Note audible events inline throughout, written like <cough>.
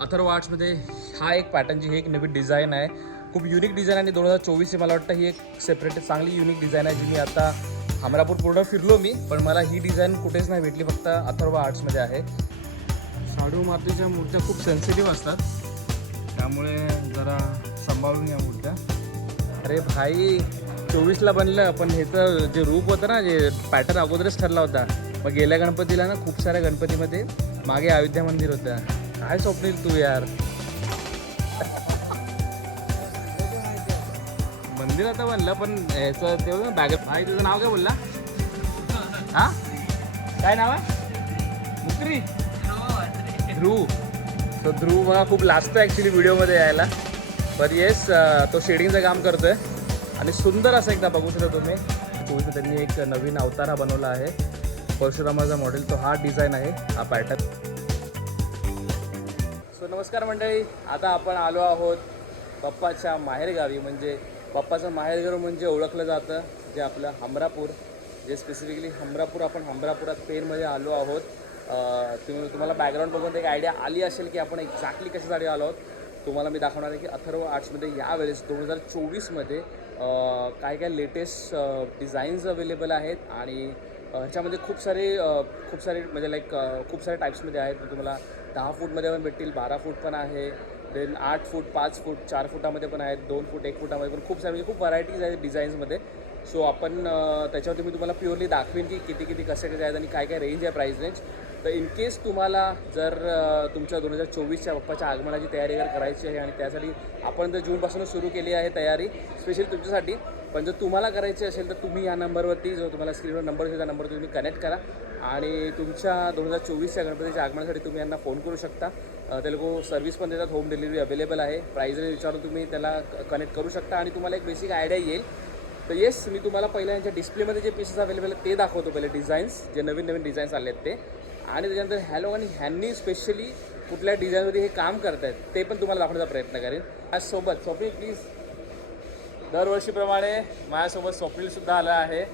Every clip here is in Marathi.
अथर्व आर्ट्समध्ये हा एक पॅटर्नची ही एक नवीन डिझाईन आहे. खूप युनिक डिझाईन आणि दोन हजार चोवीस मला वाटतं ही एक सेपरेट चांगली युनिक डिझाईन आहे जी मी आता हमरापूर पूर्ण फिरलो मी पण मला ही डिझाईन कुठेच नाही भेटली फक्त अथर्व आर्ट्समध्ये आहे. शाडू मातीच्या मूर्त्या खूप सेन्सिटिव्ह असतात. त्यामुळे जरा सांभाळून या मूर्त्या. अरे भाई चोवीसला बनलं पण ह्याचं जे रूप होतं ना जे पॅटर्न अगोदरच ठरला होता. मग गेल्या गणपतीला ना खूप साऱ्या गणपतीमध्ये मागे अयोध्या मंदिर होतं. काय स्वप्नील तू यार. मंदिर आता बनलं पण याचं ते बॅग भाई तुझं नाव काय बोलला? हा? काय नाव आहे? मुकरी ध्रुव. तो ध्रुव मला खूप लास्ट ॲक्च्युली व्हिडिओमध्ये यायला. पण येस uh, तो शेडिंगचं काम करतोय. आणि सुंदर असं एकदा बघू शकता तुम्ही. त्यांनी एक नवीन अवतार हा बनवला आहे. परशुरामाचा मॉडेल तो हा डिझाईन आहे. हा पॅटर्न सो नमस्कार मंडळी आता आपण आलो आहोत पप्पाच्या माहेरगावी म्हणजे पप्पाचं माहेरघर म्हणजे ओळखलं जातं जे आपलं हमरापूर. जे स्पेसिफिकली हमरापूर आपण हमरापुरात पेनमध्ये आलो आहोत. तुम्ही तुम्हाला बॅकग्राऊंड बघून एक आयडिया आली असेल की आपण एक्झॅक्टली कशासाठी आलो आहोत. तुम्हाला मी दाखवणार आहे की अथर्व आर्ट्समध्ये यावेळेस दोन हजार चोवीसमध्ये काय काय लेटेस्ट डिझाईन्स अवेलेबल आहेत आणि ह्याच्यामध्ये खूप सारे खूप सारे म्हणजे लाईक खूप सारे टाईप्समध्ये आहेत. तुम्हाला दहा फूटमध्ये पण भेटतील बारा फूट पण आहे देन आठ फूट पाच फूट चार फुटामध्ये पण आहेत दोन फूट एक फुटामध्ये पण खूप सारे म्हणजे खूप व्हरायटीज आहेत डिझाईन्समध्ये सो आपण त्याच्यावरती मी तुम्हाला प्युअरली दाखवेन की किती किती कसे कसे आहेत आणि काय काय रेंज आहे प्राईस रेंज तर इन केस तुम्हाला जर तुमच्या दोन हजार चोवीसच्या पप्पाच्या आगमनाची तयारी वगैरे करायची आहे आणि त्यासाठी आपण जर जूनपासूनच सुरू केली आहे तयारी स्पेशली तुमच्यासाठी पण जर तुम्हाला करायची असेल तर तुम्ही या नंबरवरती जो तुम्हाला स्क्रीनवर नंबर असेल त्या नंबरवर तुम्ही कनेक्ट करा. आणि तुमच्या दोन हजार चोवीसच्या गणपतीच्या आगमनासाठी तुम्ही यांना फोन करू शकता. ते लोक सर्व्हिस पण देतात होम डिलिव्हरी अवेलेबल आहे. प्राईज विचारून तुम्ही त्याला कनेक्ट करू शकता. आणि तुम्हाला एक बेसिक आयडिया येईल. तर येस मी तुम्हाला पहिल्या यांच्या डिस्प्लेमध्ये जे पीसेस अवेलेबल आहेत ते दाखवतो पहिले डिझाईन्स जे नवीन नवीन डिझाईन्स आले आहेत ते. आणि त्याच्यानंतर ह्या लोकांनी ह्यांनी स्पेशली कुठल्या डिझाईनमध्ये हे काम करत आहेत ते पण तुम्हाला दाखवण्याचा प्रयत्न करेन. त्याचसोबत सोपी प्लीज दरवर्षीप्रमाणे माझ्यासोबत स्वप्नीलसुद्धा आला आहे.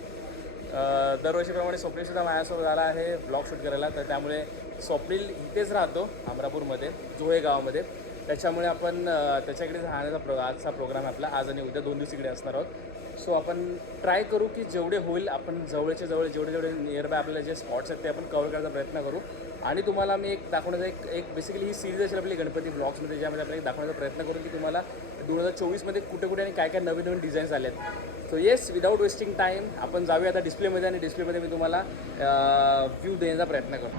दरवर्षीप्रमाणे स्वप्नीलसुद्धा माझ्यासोबत आला आहे ब्लॉग शूट करायला. तर त्यामुळे स्वप्नील इथेच राहतो अमरापूरमध्ये जोहे गावामध्ये. त्याच्यामुळे आपण त्याच्याकडे राहण्याचा प्रो आजचा प्रोग्राम आपला आज आणि उद्या दोन दिवस इकडे असणार आहोत. सो आपण ट्राय करू की जेवढे होईल आपण जवळचे जवळ जेवढे जेवढे नियरबाय आपल्याला जे स्पॉट्स आहेत ते आपण कवर करायचा प्रयत्न करू. आणि तुम्हाला मी एक दाखवण्याचा एक एक बेसिकली ही सिरीज असेल आपली गणपती ब्लॉग्समध्ये ज्यामध्ये आपण एक दाखवण्याचा प्रयत्न करू की तुम्हाला दोन हजार चोवीसमध्ये कुठे कुठे आणि काय काय नवीन नवीन डिझाईन्स आले आहेत so yes without wasting time आपण जाऊया आता डिस्प्लेमध्ये आणि डिस्प्लेमध्ये मी तुम्हाला व्ह्यू देण्याचा प्रयत्न करतो.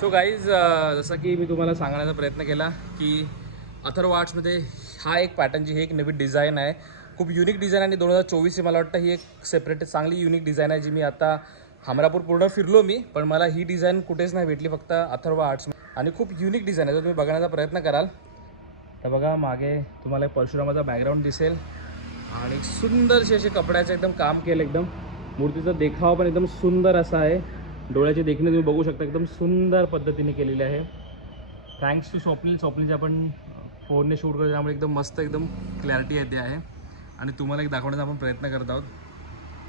सो गाईज जसं की मी तुम्हाला सांगण्याचा प्रयत्न केला की अथर्व आर्ट्समध्ये हा एक पॅटर्नची ही एक नवीन डिझाईन आहे. खूप युनिक डिझाईन आणि दोन हजार चोवीसची मला वाटतं ही एक सेपरेट चांगली युनिक डिझाईन आहे जी मी आता हमरापूर पूर्ण फिरलो मी पण मला ही डिझाईन कुठेच नाही भेटली फक्त अथर्व आर्ट्स आणि खूप युनिक डिझाईन आहे जर तुम्ही बघण्याचा प्रयत्न कराल. तर बघा मागे तुम्हाला परशुरामाचा बॅकग्राऊंड दिसेल. आणि सुंदरसे असे कपड्याचं एकदम काम केलं एकदम. मूर्तीचा देखावा पण एकदम सुंदर असा आहे. डोळ्याची देखणे तुम्ही बघू शकता एकदम सुंदर पद्धतीने केलेली आहे. थँक्स टू स्वप्नील स्वप्नीलचे आपण फोनने शूट करतो त्यामुळे एकदम मस्त एकदम क्लॅरिटी येते आहे. आणि तुम्हाला एक दाखवण्याचा आपण प्रयत्न करत आहोत.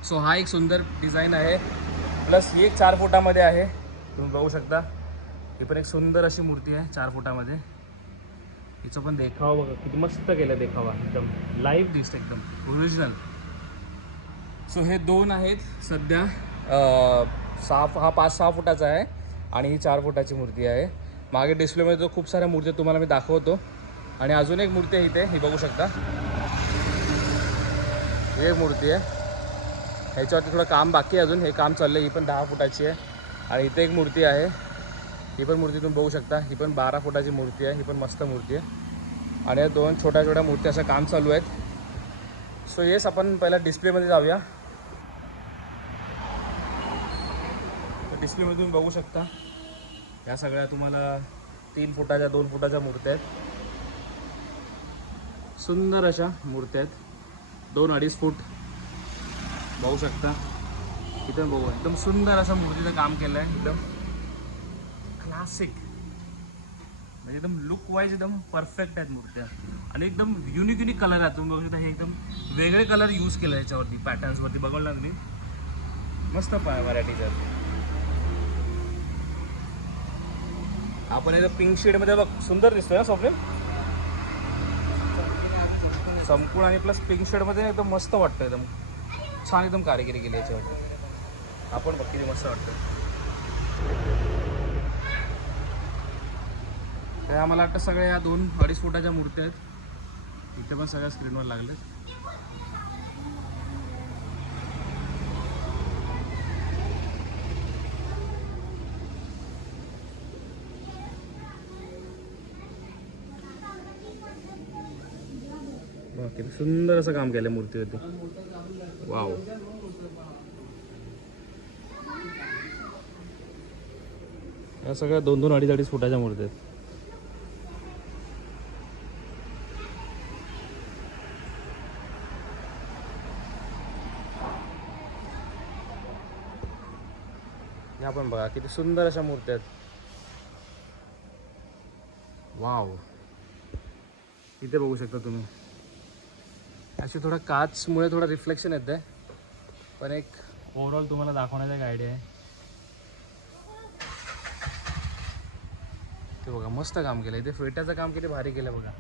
सो हा एक सुंदर डिझाईन आहे. प्लस ही एक चार फुटामध्ये आहे. तुम्ही बघू शकता. ही पण एक सुंदर अशी मूर्ती आहे चार फुटामध्ये. हिचं पण देखावा बघा किती मस्त केलं देखावा एकदम लाईव्ह दिसतं एकदम. ओरिजिनल सो हे दोन आहेत. सध्या सहा हा पाच सहा फुटाचा आहे आणि ही चार फुटाची मूर्ती आहे. मागे डिस्प्लेमध्ये जो खूप साऱ्या मूर्ती तुम्हाला मी दाखवतो. आणि अजून एक मूर्ती आहे इथे ही बघू शकता. ही एक मूर्ती आहे. ह्याच्यावरती थोडं काम बाकी आहे अजून. हे काम चाललं ही पण दहा फुटाची आहे. आणि इथे एक मूर्ती आहे. ही पण मूर्ती तुम्ही बघू शकता. ही पण बारा फुटाची मूर्ती आहे. ही पण मस्त मूर्ती आहे. आणि या दोन छोट्या छोट्या मूर्ती असं काम चालू आहेत. सो येस आपण पहिला डिस्प्लेमध्ये जाऊया. डिस्प्लेमध्ये तुम्ही बघू शकता. या सगळ्या तुम्हाला तीन फुटाच्या दोन फुटाच्या मूर्त्या आहेत. सुंदर अशा मूर्त्या आहेत. दोन अडीच फूट. बघू शकता. इथं बघू. एकदम सुंदर असं मूर्तीचं काम केलं आहे एकदम क्लासिक म्हणजे एकदम लुक वाईज एकदम परफेक्ट आहेत मूर्त्या. आणि एकदम युनिक युनिक कलर आहेत. तुम्ही बघू शकता हे एकदम वेगळे कलर यूज केले याच्यावरती पॅटर्न्सवरती बघणार मी तुम्ही? मस्त व्हरायटीज आहेत आपण इथं पिंक शेडमध्ये बघ सुंदर दिसतोय ना स्वप्नील. संपूर्ण आणि प्लस पिंक शेडमध्ये एकदम मस्त वाटतं एकदम. छान एकदम कारागिरी केली याच्यावरती. आपण बघ किती मस्त वाटतं तर आम्हाला वाटतं सगळ्या या दोन अडीच फुटाच्या मूर्त्या आहेत. इथे पण सगळ्या स्क्रीनवर लागले. सुंदर असं काम केलं मूर्तीवरती वाव या सगळ्या दोन दोन अडीच अडीच फुटाच्या मूर्ती आहेत. या पण बघा किती सुंदर अशा मूर्त्या आहेत. वाव. इथे बघू शकता तुम्ही. अशी थोडा काचमुळे थोडा रिफ्लेक्शन येतं पण एक ओव्हरऑल तुम्हाला दाखवण्याचा एक आयडिया आहे. ते बघा मस्त काम केलं. इथे फेट्याचं काम किती भारी केलं बघा.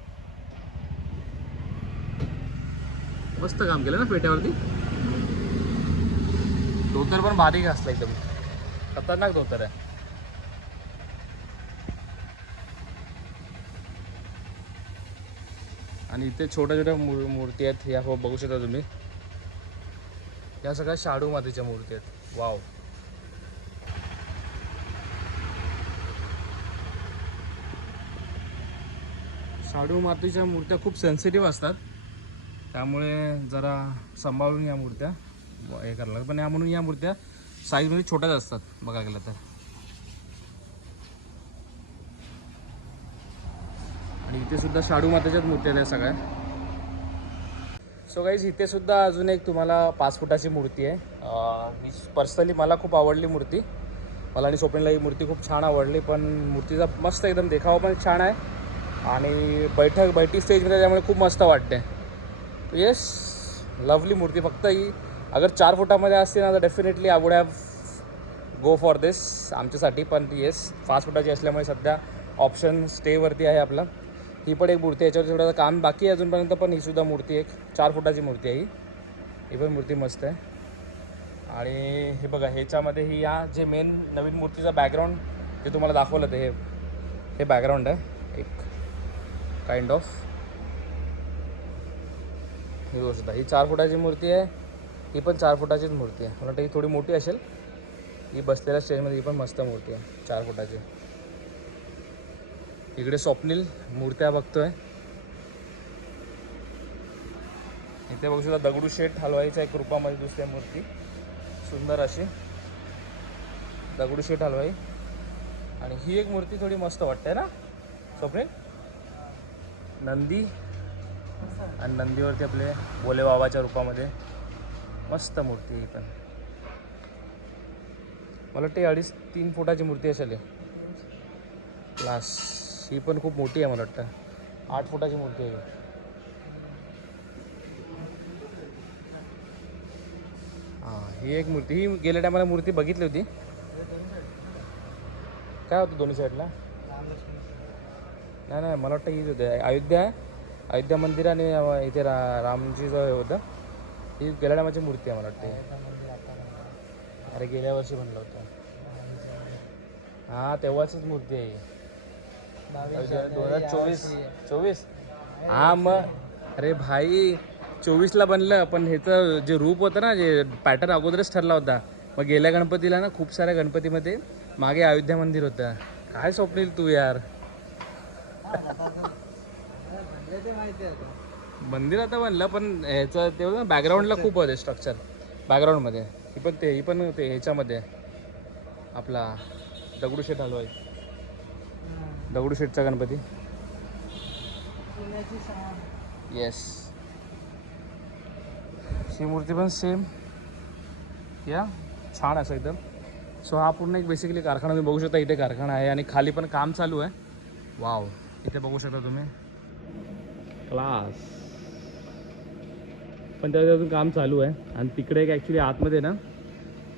मस्त काम केलं ना फेट्यावरती? धोतर पण भारी घासलं एकदम. खतरनाक धोतर आहे. आणि इथे छोट्या छोट्या मूर मूर्ती आहेत या हो बघू शकता तुम्ही. या सगळ्या शाडू मातीच्या मूर्ती आहेत. वाव. शाडू मातीच्या मूर्त्या खूप सेन्सिटिव्ह असतात. त्यामुळे जरा सांभाळून या मूर्त्या हे करायला पण या म्हणून या मूर्त्या साईजमध्ये म्हणजे छोट्याच असतात. बघा गेलं तर. आणि इथे सुद्धा शाडू मातेच्याच मूर्ती आहेत सगळ्या. सो गाईज इथे सुद्धा अजून एक तुम्हाला पाच फुटाची मूर्ती आहे. मी पर्सनली मला खूप आवडली मूर्ती. मला आणि स्वप्नीला ही मूर्ती खूप छान आवडली पण मूर्तीचा मस्त एकदम देखावा पण छान आहे. आणि बैठक बैठी स्टेजमध्ये त्यामुळे खूप मस्त वाटते. येस लवली मूर्ती. फक्त ही अगर चार फुटामध्ये असते ना तर definitely I would have go for this आमच्यासाठी. पण येस पाच फुटाची असल्यामुळे सध्या ऑप्शन स्टेवरती आहे आपला. ही पण एक मूर्ती आहे याच्यावर थोडंसं काम बाकी आहे अजूनपर्यंत पण ही सुद्धा मूर्ती एक चार फुटाची मूर्ती आहे ही. ही पण मूर्ती मस्त आहे. आणि हे बघा ह्याच्यामध्ये ही या जे मेन नवीन मूर्तीचा बॅकग्राऊंड जे तुम्हाला दाखवलं ते हे हे बॅकग्राऊंड आहे. एक काइंड ऑफ ही गोष्ट ही चार फुटाची मूर्ती आहे. ही पण चार फुटाचीच मूर्ती आहे. मला वाटतं ही थोडी मोठी असेल. ही बसलेल्या स्टेजमध्ये ही पण मस्त मूर्ती आहे. चार फुटाची. इकडे स्वप्नील मूर्त्या बघतोय. इथे बघू शकता दगडूशेठ हलवाईच्या एक रूपामध्ये दुसरी आहे मूर्ती. सुंदर अशी. दगडूशेठ हलवाई. आणि ही एक मूर्ती थोडी मस्त वाटते ना स्वप्नील? नंदी. आणि नंदीवरती आपले भोले बाबाच्या रूपामध्ये. मस्त मूर्ती आहे ही पण. मला वाटते अडीच तीन फुटाची मूर्ती असेल क्लास ही पण खूप मोठी आहे मला वाटतं. आठ फुटाची मूर्ती आहे हां. ही एक मूर्ती. ही गेल्या टायमाला मूर्ती बघितली होती. काय होतं दोन्ही साईडला नाही नाही मला वाटतं हीच होतं. अयोध्या आहे अयोध्या मंदिर आणि इथे रा रामजीचं हे होतं. ही गेल्या मूर्ती आहे मला वाटते अरे गेल्या वर्षी म्हणलं होतं. हां तेव्हाचीच मूर्ती आहे. दोन हजार चोवीस. चोवीस? हा मग. अरे भाई चोवीसला बनलं पण ह्याचं जे रूप होतं ना जे पॅटर्न अगोदरच ठरला होता. मग गेल्या गणपतीला ना खूप साऱ्या गणपतीमध्ये मागे अयोध्या मंदिर होतं. काय स्वप्नील तू यार? <laughs> मंदिर आता बनलं पण ह्याचं ते बॅकग्राऊंडला खूप होते स्ट्रक्चर बॅकग्राऊंडमध्ये ही पण ते ही पण ते ह्याच्यामध्ये. आपला दगडूशेठ हलवाई. दगडूशेठचा गणपती. येस ही मूर्ती पण सेम या. छान असं एकदम. सो हा पूर्ण एक बेसिकली कारखाना तुम्ही बघू शकता. इथे कारखाना आहे आणि खाली पण काम चालू आहे. वाव इथे बघू शकता तुम्ही. क्लास पण त्याचं अजून काम चालू आहे. आणि तिकडे एक ॲक्च्युली आतमध्ये ना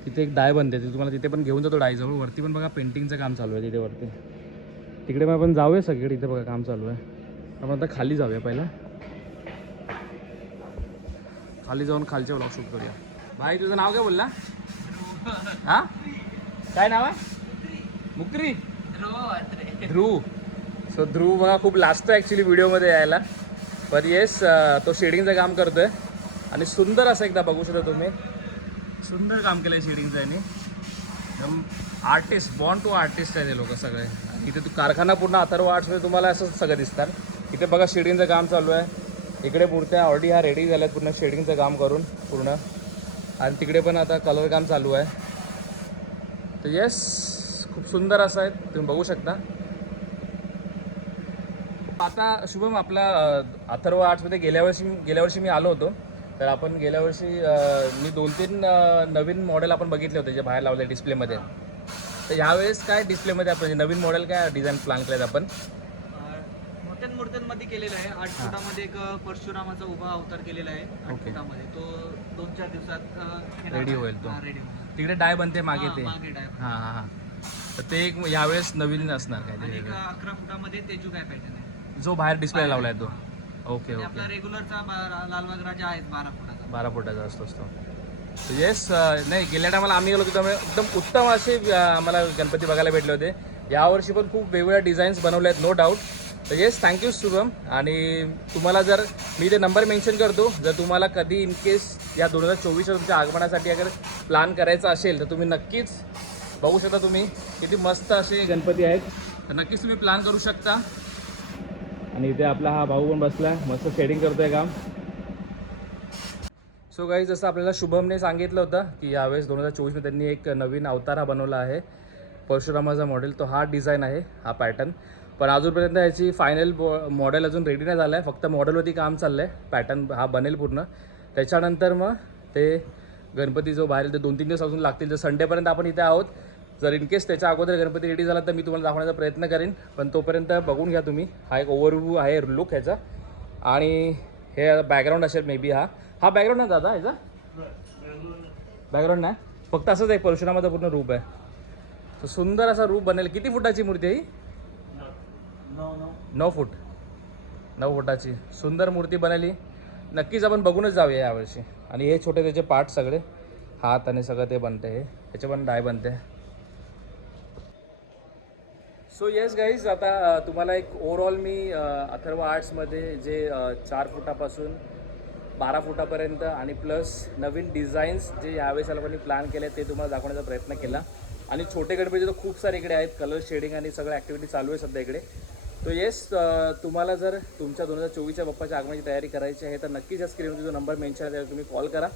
तिथे एक डाय बनते. ते तुम्हाला तिथे पण घेऊन जातो डायजवळ वरती पण बघा पेंटिंगचं काम चालू आहे तिथे वरती. तिकडे मग आपण जाऊया सगळीकडे इथे बघा काम चालू आहे. आपण आता खाली जाऊया पहिला. खाली जाऊन खालचे ब्लॉग शूट करूया. भाई तुझं नाव काय बोलला? हा? काय नाव आहे? मुकरी? ध्रुव. सो ध्रुव बघा खूप लास्ट ॲक्च्युली व्हिडिओमध्ये यायला. पण येस तो शेडिंगचं काम करतोय. आणि सुंदर असं एकदा बघू शकता तुम्ही. सुंदर काम केलं आहे शेडिंगचं यांनी एकदम आर्टिस्ट बॉन्ड टू आर्टिस्ट आहे ते लोक सगळे. इथे तू कारखाना पूर्ण अथर्व आर्ट्समध्ये तुम्हाला असं सगळं दिसतात. इथे बघा शेडिंगचं काम चालू आहे. इकडे मूर्त्या ऑलरेडी ह्या रेडी झाल्या आहेत पूर्ण शेडिंगचं काम करून पूर्ण. आणि तिकडे पण आता कलर काम चालू आहे. तर येस खूप सुंदर असं आहे. तुम्ही बघू शकता. आता शुभम आपला अथर्व आर्ट्समध्ये गेल्या वर्षी गेल्या वर्षी मी आलो होतो. तर आपण गेल्या वर्षी मी दोन तीन नवीन मॉडेल आपण बघितले होते जे बाहेर लावले डिस्प्लेमध्ये तर यावेळेस काय डिस्प्लेमध्ये आपण नवीन मॉडेल काय डिझाईन प्लॅन केलेत आपण? मोठ्या मूर्त्यांमध्ये केलेलं आहे. आठ फुटामध्ये एक परशुरामाचा उभा अवतार केलेला आहे. आठ. फुटामध्ये. तो दोन चार दिवसात अ, येणार Ready आहे. होईल तो. हा, ready होईल. तिकडे डाय बनते मागे हा, ते. मागे हां हां हां. तर ते एक यावेळेस नवीन असणार काय आणि एक ते अकरा फुटामध्ये तेजू काय पॅटर्न आहे. जो बाहेर डिस्प्ले लावला आहे तो. ओके आणि आपला ओके. रेग्युलरचा लालबाग राजा आहे बारा फुटाचा बारा फुटाचा असतो असतो. येस नाही गेल्या टायमाला आम्ही गेलो होतो त्यामुळे एकदम उत्तम असे अ, आम्हाला गणपती बघायला भेटले होते. यावर्षी पण खूप वेगवेगळ्या डिझाईन्स बनवले आहेत नो डाऊट तर येस थँक्यू शुभम. आणि तुम्हाला जर मी ते नंबर मेन्शन करतो जर तुम्हाला कधी इन केस या दोन हजार चोवीसच्या तुमच्या आगमनासाठी अगर प्लॅन करायचा असेल तर तुम्ही नक्कीच बघू शकता तुम्ही. किती मस्त असे गणपती आहेत. तर नक्कीच तुम्ही प्लॅन करू शकता. आणि इथे आपला हा भाऊ पण बसला मस्त शेडिंग करतोय काम. सो काही जसं आपल्याला शुभमने सांगितलं होतं की यावेळेस दोन हजार चोवीसमध्ये त्यांनी एक नवीन अवतार हा बनवला आहे. परशुरामाचा मॉडेल तो हा डिझाईन आहे हा पॅटर्न पण अजूनपर्यंत याची फायनल मॉडेल अजून रेडी नाही झालं आहे फक्त मॉडेलवरती काम चाललं आहे पॅटर्न हा बनेल पूर्ण. त्याच्यानंतर मग ते गणपती जो बाहेर ते दोन तीन दिवस अजून लागतील. तर संडेपर्यंत आपण इथे आहोत जर इन केस त्याच्या अगोदर गणपती रेडी झाला तर मी तुम्हाला दाखवण्याचा प्रयत्न करेन. पण तोपर्यंत बघून घ्या तुम्ही. हा एक ओव्हरव्ह्यू आहे लुक ह्याचा. आणि हे बॅकग्राऊंड असेल मे बी हा. हा बॅकग्राऊंड नाही दादा ह्याचा? बॅकग्राऊंड नाही. फक्त असंच एक परशुरामाचा पूर्ण रूप आहे. तर सुंदर असा रूप बनेल. किती फुटाची मूर्ती आहे ही? नऊ फूट. नऊ फुटाची. सुंदर मूर्ती बनेली नक्कीच आपण बघूनच जाऊया यावर्षी. आणि हे छोटे त्याचे पार्ट सगळे. हात आणि सगळं ते बनते हे. त्याचे पण डाय बनते सो येस गाईज आता तुम्हाला एक ओव्हरऑल मी अथर्व आर्ट्समध्ये जे चार फुटापासून बारा फुटापर्यंत आणि प्लस नवीन डिझाईन्स जे यावेळेस लोकांनी प्लॅन केले ते तुम्हाला दाखवण्याचा प्रयत्न केला. आणि छोटे गणपती तर खूप सारे इकडे आहेत कलर शेडिंग आणि सगळं ॲक्टिव्हिटी चालू आहे सध्या इकडे. तो येस तुम्हाला जर तुमच्या दोन हजार चोवीसच्या बाप्पाच्या आगमनाची तयारी करायची आहे तर नक्कीच या स्क्रीनवरती जो नंबर मेन्शन आहे त्यावर तुम्ही कॉल करा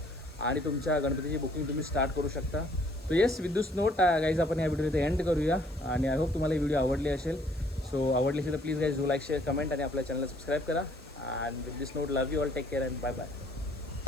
आणि तुमच्या गणपतीची बुकिंग तुम्ही स्टार्ट करू शकता. तो yes with this note guys आपण या व्हिडिओ इथे एंड करूया आणि आय होप तुम्हाला ही व्हिडिओ आवडली असेल. सो आवडली असेल तर please guys do like share comment आणि आपल्या चॅनलला सबस्क्राईब करा. And with this note love you all take care and bye bye